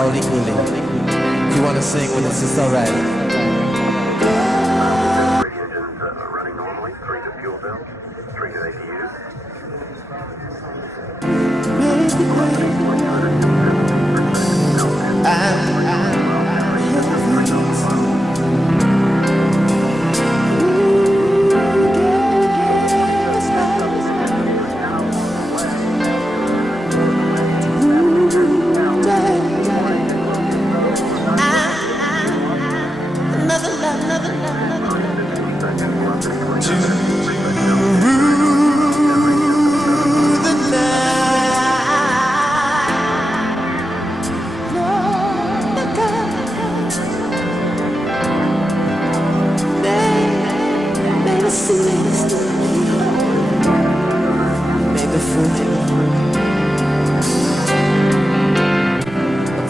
all equally. If you want to sing with us, it's alright. Running normally, 3 to fuel bill, 3 to APUs.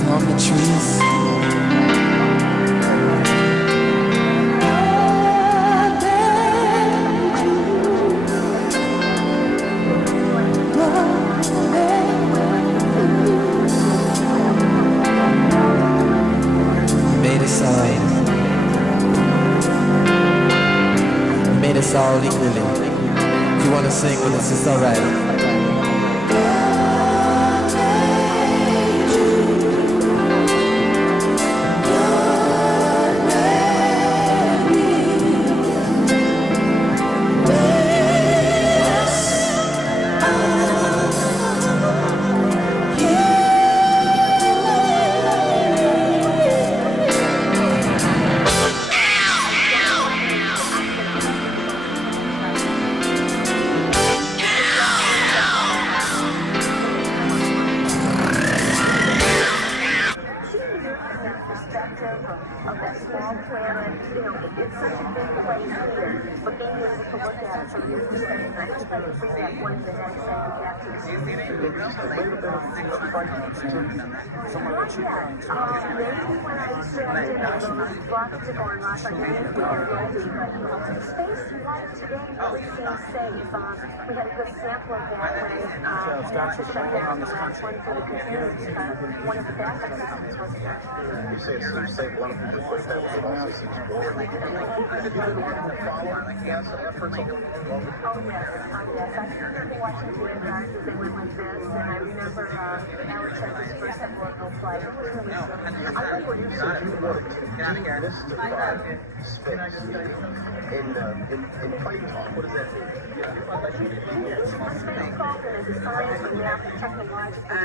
Upon the trees, made us all equally. If you want to sing with us, it's alright. Of that small planet, it's such a big place here, but being able to look at it from your perspective, I hope I can bring that one to the next time we back to the city. Maybe when I said that I was brought to go and lost, I didn't feel guilty, but the space flight today really seems safe. We had a good example of that when we had to shut down the last one for the computers, one of the backup systems was You say it seems safe, a lot of people put that, but it also seems boring. You didn't want to follow NASA efforts on the Oh, yes. Yes. I remember watching the radars as they went like this, and I remember Alex had his first ever flight. It was really cool. I remember you said you wanted to demystify space. In plain talk, what does that mean? It's space falcon is a science and math and technological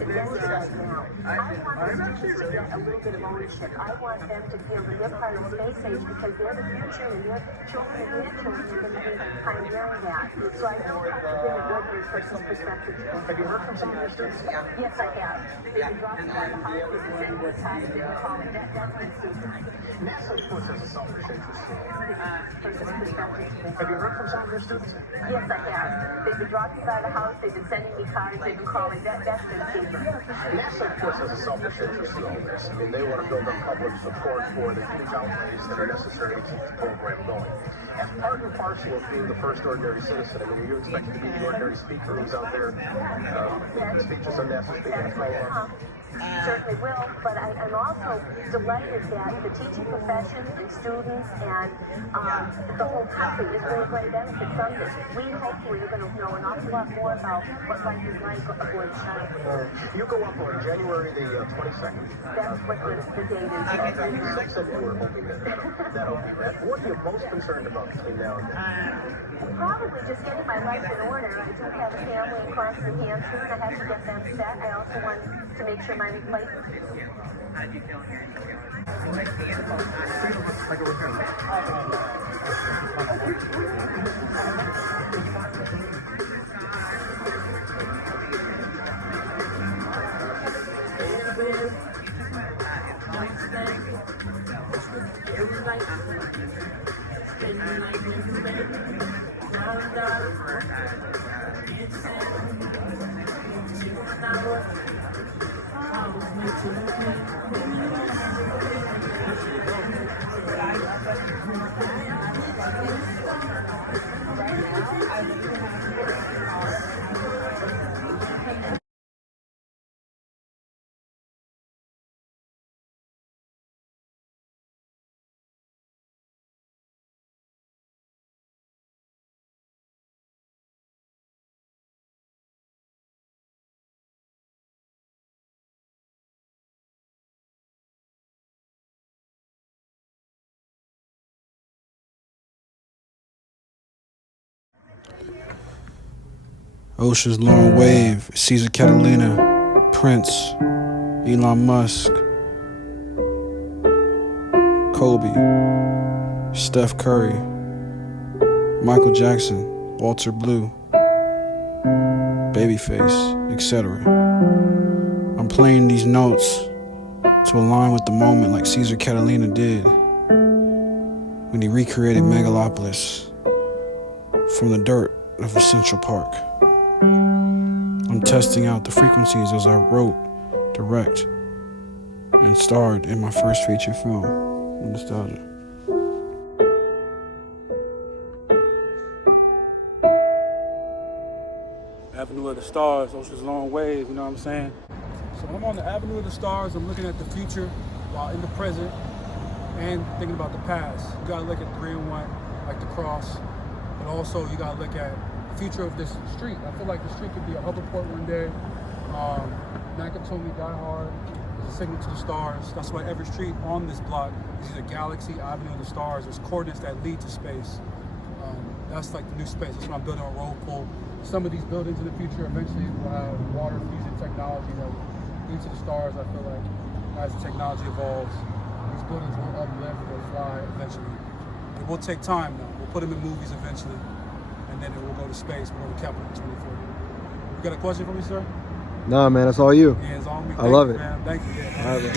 adventure right now. I want the students to get a little bit of ownership. I want them to feel that they're part of the space age because they're the future and their children and grandchildren are going to be pioneering that. So I know how to bring an ordinary person's perspective to it. Have you heard from some of your students? Yes, I have. They've been dropping by the house, they've been sending me cards, they've been calling. That's my student. NASA, of course, has a selfish interest. Person's perspective. Have you heard from some of your students? Yes, I have. They've been dropping by the house, they've been sending me cards, they've been calling. That's been super. NASA, of course, has a selfish interest in all this. I mean, they want to build up public support for the huge outlays that are necessary to keep the program going. As part and parcel of being the first ordinary citizen, I mean, are you expected to be the ordinary speaker who's out there making speeches on NASA's behalf? Certainly will, but I'm also delighted that the teaching profession and students and the whole country is really going to benefit from this. We hopefully are going to know an awful lot more about what life is like aboard shuttle. You go up on January the 22nd. That's what the date is. You said you were hoping that'll be that. What are you most concerned about between now and then? Probably just getting my life in order. I do have a family in constant cancer, and I have to get them set. I also want to make sure my replacement. Ocean's Long Wave, Caesar Catalina, Prince, Elon Musk, Kobe, Steph Curry, Michael Jackson, Walter Blue, Babyface, etc. I'm playing these notes to align with the moment like Caesar Catalina did when he recreated Megalopolis from the dirt of Central Park. I'm testing out the frequencies as I wrote, direct, and starred in my first feature film, Nostalgia. Avenue of the Stars, Ocean's Long Wave, you know what I'm saying? So when I'm on the Avenue of the Stars, I'm looking at the future while in the present and thinking about the past. You gotta look at 3 and 1, like the cross, but also you gotta look at the future of this street. I feel like the street could be a hoverport one day. Nakatomi Die Hard is a signal to the stars. That's why every street on this block is either Galaxy, Avenue of the Stars. There's coordinates that lead to space. That's like the new space. That's what I'm building on Rovepool. Some of these buildings in the future eventually will have water fusion technology that leads to the stars. I feel like as the technology evolves, these buildings will uplift or fly eventually. It will take time though. We'll put them in movies eventually, and then it will go to space. We'll go to Kepler in 2040. You got a question for me, sir? Nah, man, that's all you. Yeah, it's all me. I love it. Man. Thank you, man. All right, man.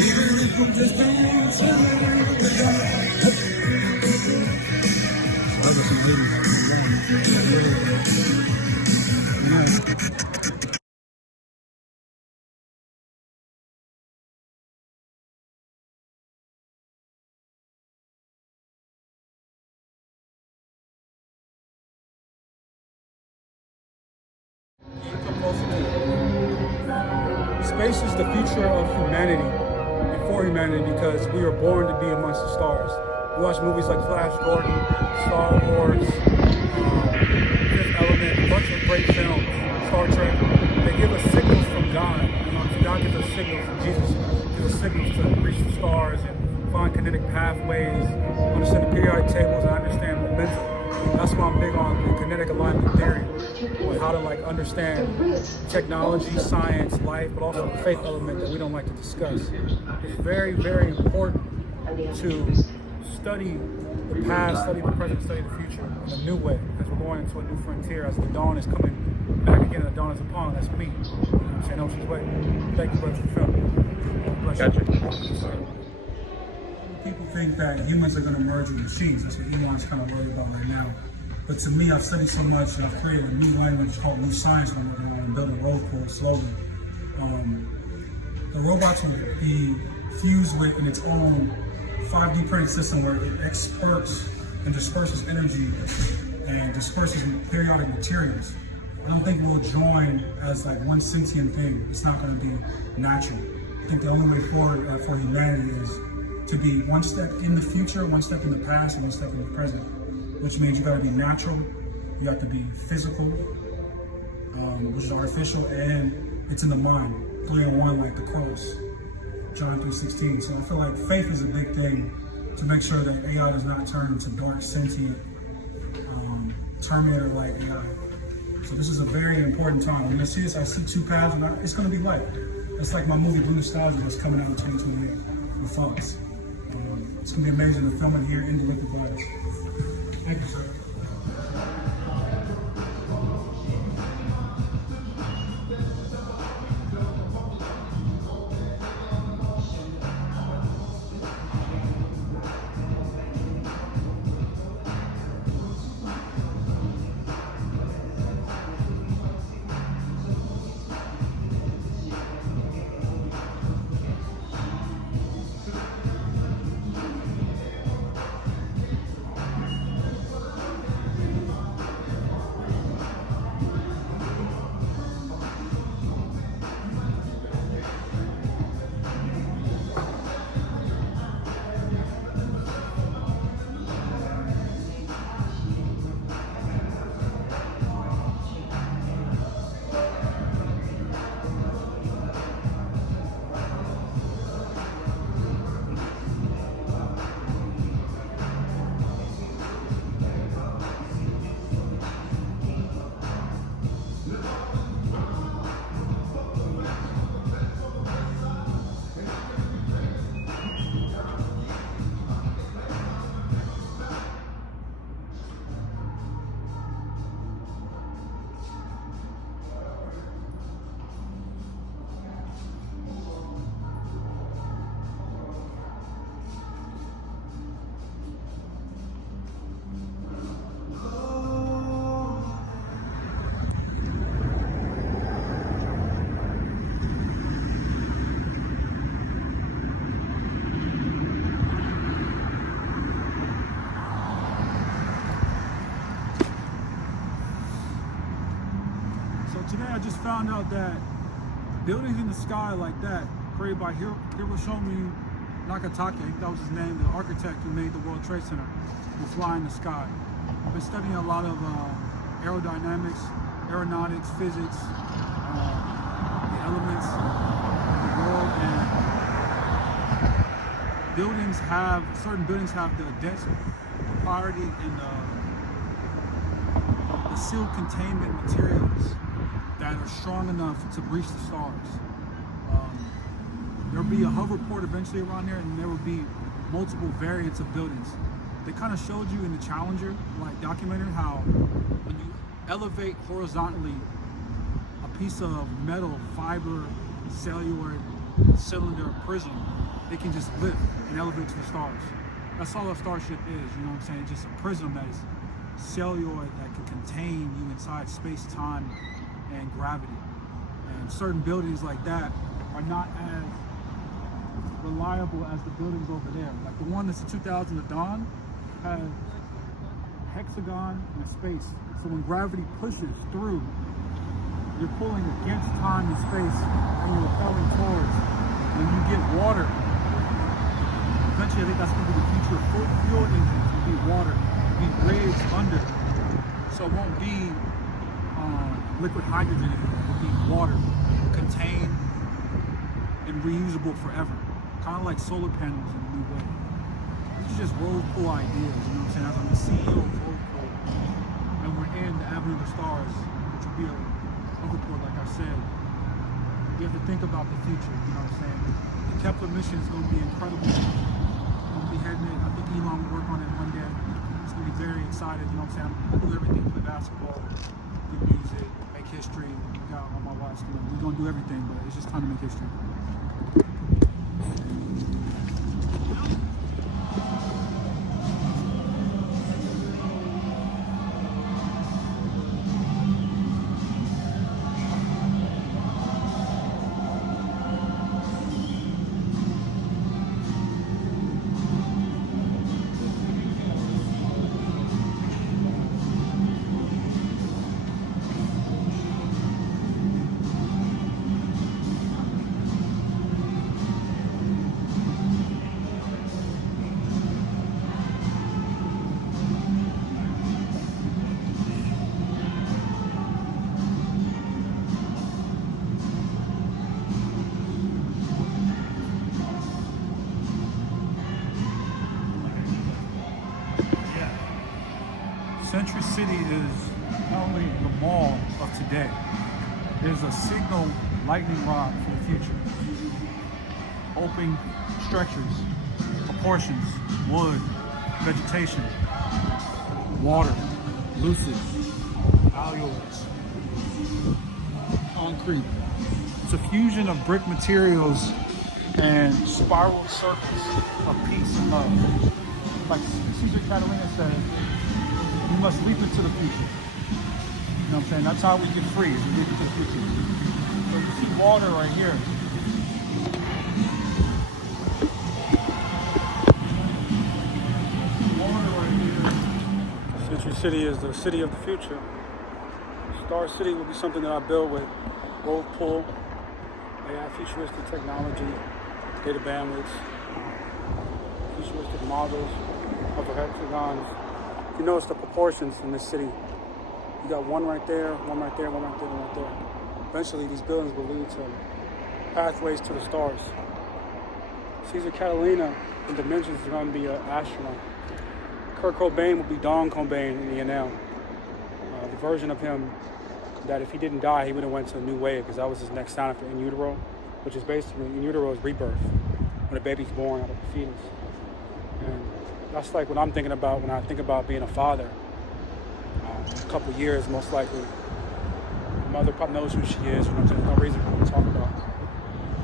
Space is the future of humanity and for humanity because we are born to be amongst the stars. We watch movies like Flash Gordon, Star Wars, Fifth Element, a bunch of great films, Star Trek. They give us signals from God. God gives us signals, and Jesus gives us signals to reach the stars and find kinetic pathways, understand the periodic tables, and understand momentum. That's why I'm big on the kinetic alignment theory, on how to understand technology, science, life, but also the faith element that we don't like to discuss. It's very, very important to study the past, study the present, study the future in a new way, because we're going into a new frontier as the dawn is coming back again, and the dawn is upon. That's me. Saying Ocean's Way. Thank you, brother, for the film. Gotcha. People think that humans are going to merge with machines. That's what Elon's kind of worried about right now. But to me, I've studied so much and I've created a new language called New Science when I'm working on building Rovepool slowly. The robots will be fused with in its own 5D printing system where it experts and disperses energy and disperses periodic materials. I don't think we'll join as one sentient thing. It's not going to be natural. I think the only way forward for humanity is to be one step in the future, one step in the past, and one step in the present, which means you got to be natural, you have to be physical, which is artificial, and it's in the mind. 3 in 1, like the cross, John 3:16. So I feel like faith is a big thing to make sure that AI does not turn into dark, sentient, Terminator-like AI. So this is a very important time. When I see this, I see 2 paths, and it's going to be light. It's like my movie Blue Nostalgia that's coming out in 2028 with phones. It's going to be amazing to film it here in the liquid glass. Thank you, sir. found out that buildings in the sky like that, created by Hiroshi Nagasaki, I think that was his name, the architect who made the World Trade Center, will fly in the sky. I've been studying a lot of aerodynamics, aeronautics, physics, the elements of the world, and certain buildings have the dense propriety and the sealed containment materials that are strong enough to breach the stars. There'll be a hoverport eventually around there, and there will be multiple variants of buildings. They kind of showed you in the Challenger documentary how when you elevate horizontally a piece of metal, fiber, cellular, cylinder, prism, it can just lift and elevate to the stars. That's all a starship is, you know what I'm saying? It's just a prism that is celluloid that can contain you inside space, time, and gravity. And certain buildings like that are not as reliable as the buildings over there. Like the one that's in 2000, the Dawn, has a hexagon and a space. So when gravity pushes through, you're pulling against time and space and you're repelling towards. When you get water, eventually I think that's going to be the future. Fuel engines will be water, will be bridged under. So it won't be liquid hydrogen, it will be water, contained and reusable forever. Kind of like solar panels in a new way. These are just Rovepool ideas, you know what I'm saying? As I'm the CEO of Rovepool, and we're in the Avenue of the Stars, which will be a hoverport, like I said. You have to think about the future, you know what I'm saying? The Kepler mission is going to be incredible. I'm going to be heading it. I think Elon will work on it one day. It's going to be very excited, you know what I'm saying? I do everything, play basketball, do music, make history. I got all my life, you know, we're going to do everything, but it's just time to make history. Century City is not only the mall of today, it is a signal lightning rod for the future. Open structures, proportions, wood, vegetation, water, lucid, alloys, concrete. It's a fusion of brick materials and spiral circles of peace and love. Like Caesar Catalina said, we must leap into the future. You know what I'm saying? That's how we get free, is we leap into the future. So you see water right here. Water right here. Century City is the city of the future. Star City will be something that I build with Rovepool, AI futuristic technology, data bandwidths, futuristic models of the hexagons. If you notice the proportions in this city, you got one right there, one right there, one right there, one right there. Eventually, these buildings will lead to pathways to the stars. Caesar Catalina, the dimensions are going to be an astronaut. Kurt Cobain will be Don Cobain in ENL. The version of him that if he didn't die, he would have went to a new wave, because that was his next sound after in utero, which is basically, in utero is rebirth, when a baby's born out of the fetus. And that's like what I'm thinking about when I think about being a father. A couple of years, most likely. My mother probably knows who she is. You know what I'm saying? There's no reason to talk about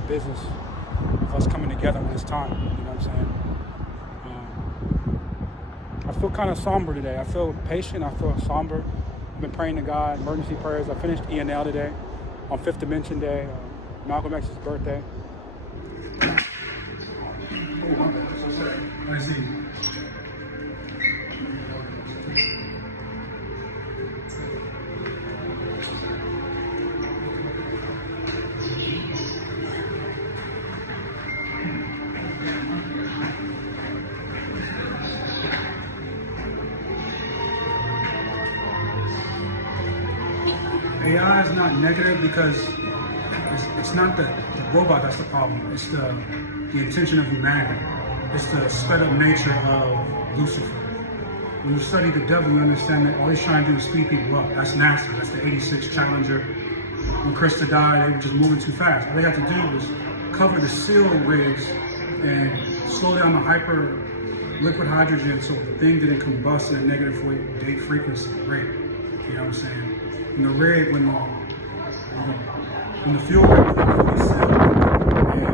business of us coming together when it's time. You know what I'm saying? I feel kind of somber today. I feel patient. I feel somber. I've been praying to God, emergency prayers. I finished ENL today on Fifth Dimension Day, Malcolm X's birthday. I see. AI is not negative because it's not the robot that's the problem. It's the intention of humanity. It's the sped up nature of Lucifer. When you study the devil, you understand that all he's trying to do is speed people up. That's NASA. That's the 86 Challenger. When Krista died, they were just moving too fast. All they had to do was cover the seal rigs and slow down the hyper liquid hydrogen so the thing didn't combust at a negative rate frequency rate. You know what I'm saying? And the rig, when the fuel rig was sealed, and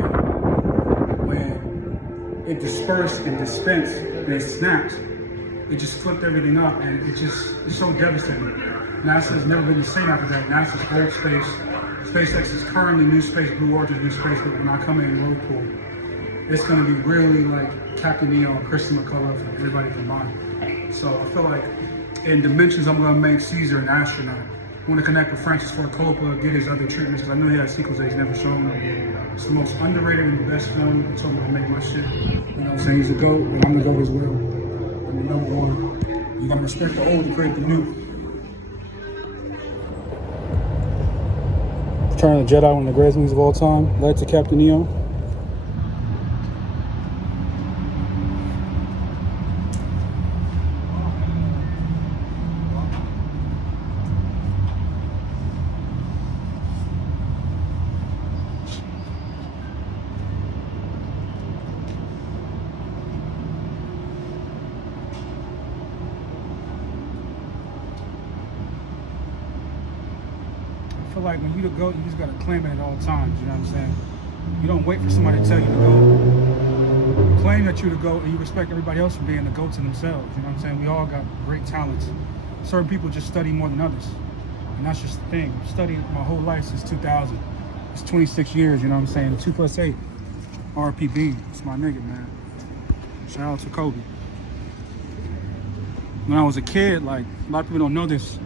when it dispersed and dispensed and it snapped, it just flipped everything up, and it's so devastating. NASA has never been the same after that. NASA's old space. SpaceX is currently New Space, Blue Origin, New Space, but when I come in Rovepool, it's going to be really like Captain EO and Kristen McCullough and everybody combined. So I feel like in Dimensions, I'm going to make Caesar an astronaut. I want to connect with Francis Ford Coppola, get his other treatments, because I know he has sequels that he's never shown. It's the most underrated and the best film. He told me to make my shit. You know what I'm saying? He's a GOAT, and I'm the GOAT as well. I'm the number one. You got to respect the old and create the new. Return of the Jedi, one of the greatest movies of all time. Led to Captain EO. I feel like when you the GOAT, you just gotta claim it at all times, you know what I'm saying? You don't wait for somebody to tell you to go. You claim that you're the GOAT and you respect everybody else for being the GOAT to themselves, you know what I'm saying? We all got great talents. Certain people just study more than others. And that's just the thing. I've studied my whole life since 2000. It's 26 years, you know what I'm saying? 2 + 8. RPB, it's my nigga, man. Shout out to Kobe. When I was a kid, like, a lot of people don't know this,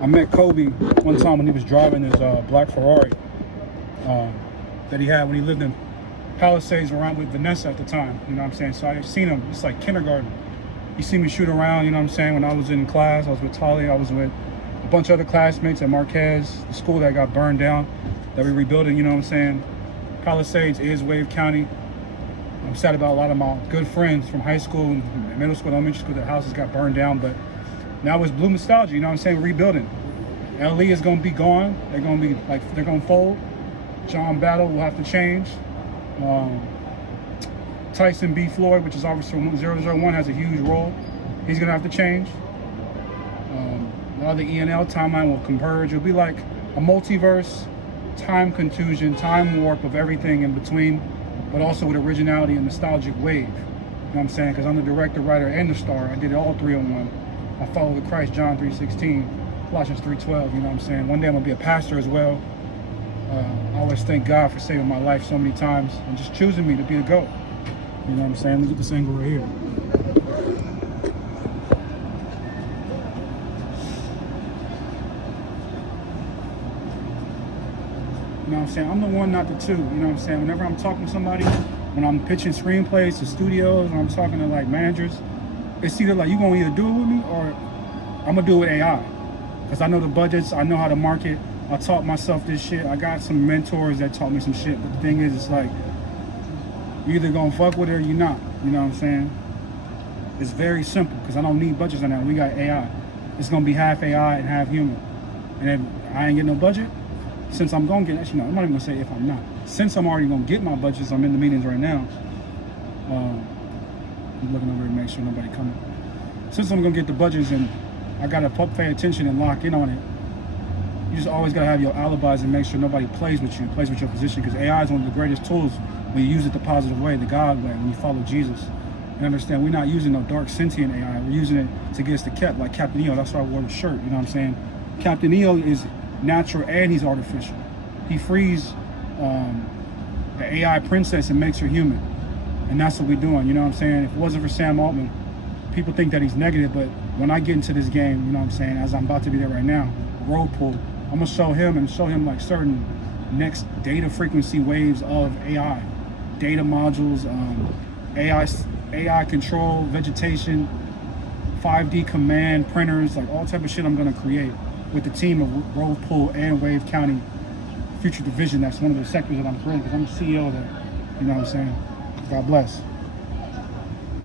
I met Kobe one time when he was driving his black Ferrari that he had when he lived in Palisades around with Vanessa at the time, you know what I'm saying? So I've seen him, it's like kindergarten. He seen me shoot around, you know what I'm saying? When I was in class, I was with Tali, I was with a bunch of other classmates at Marquez, the school that got burned down, that we're rebuilding, you know what I'm saying? Palisades is Wave County. I'm sad about a lot of my good friends from high school, and middle school, elementary school, their houses got burned down, but now it's blue nostalgia, you know what I'm saying? We're rebuilding. LE is gonna be gone. They're gonna be like, they're gonna fold. John Battle will have to change. Tyson B. Floyd, which is Officer 001, has a huge role. He's gonna have to change. A lot of the ENL timeline will converge. It'll be like a multiverse, time contusion, time warp of everything in between, but also with originality and nostalgic wave. You know what I'm saying? Because I'm the director, writer, and the star. I did all three in one. I follow the Christ, John 3:16, Colossians 3:12, you know what I'm saying? One day I'm gonna be a pastor as well. I always thank God for saving my life so many times and just choosing me to be the GOAT. You know what I'm saying? Look at this angle right here. You know what I'm saying? I'm the one, not the two. You know what I'm saying? Whenever I'm talking to somebody, when I'm pitching screenplays to studios, when I'm talking to like managers, it's either like you gonna either do it with me or I'm gonna do it with AI. Because I know the budgets, I know how to market. I taught myself this shit. I got some mentors that taught me some shit. But the thing is, it's like, you either gonna fuck with it or you're not. You know what I'm saying? It's very simple because I don't need budgets on that. We got AI. It's gonna be half AI and half human. And if I ain't get no budget, since I'm gonna get, actually no, I'm not even gonna say if I'm not. Since I'm already gonna get my budgets, I'm in the meetings right now. I'm looking over to make sure nobody coming. Since I'm gonna get the budgets and I gotta pay attention and lock in on it, you just always gotta have your alibis and make sure nobody plays with you, plays with your position, because AI is one of the greatest tools when you use it the positive way, the God way, when you follow Jesus. And understand, we're not using no dark sentient AI, we're using it to get us to Kep, like Captain EO, that's why I wore the shirt, you know what I'm saying? Captain EO is natural and he's artificial. He frees the AI princess and makes her human. And that's what we're doing, you know what I'm saying? If it wasn't for Sam Altman, people think that he's negative, but when I get into this game, you know what I'm saying, as I'm about to be there right now, Rovepool, I'm gonna show him like certain next data frequency waves of AI. Data modules, AI control, vegetation, 5D command, printers, like all type of shit I'm gonna create. with the team of Rovepool and Wave County Future Division. That's one of the sectors that I'm creating because I'm the CEO there. You know what I'm saying? God bless.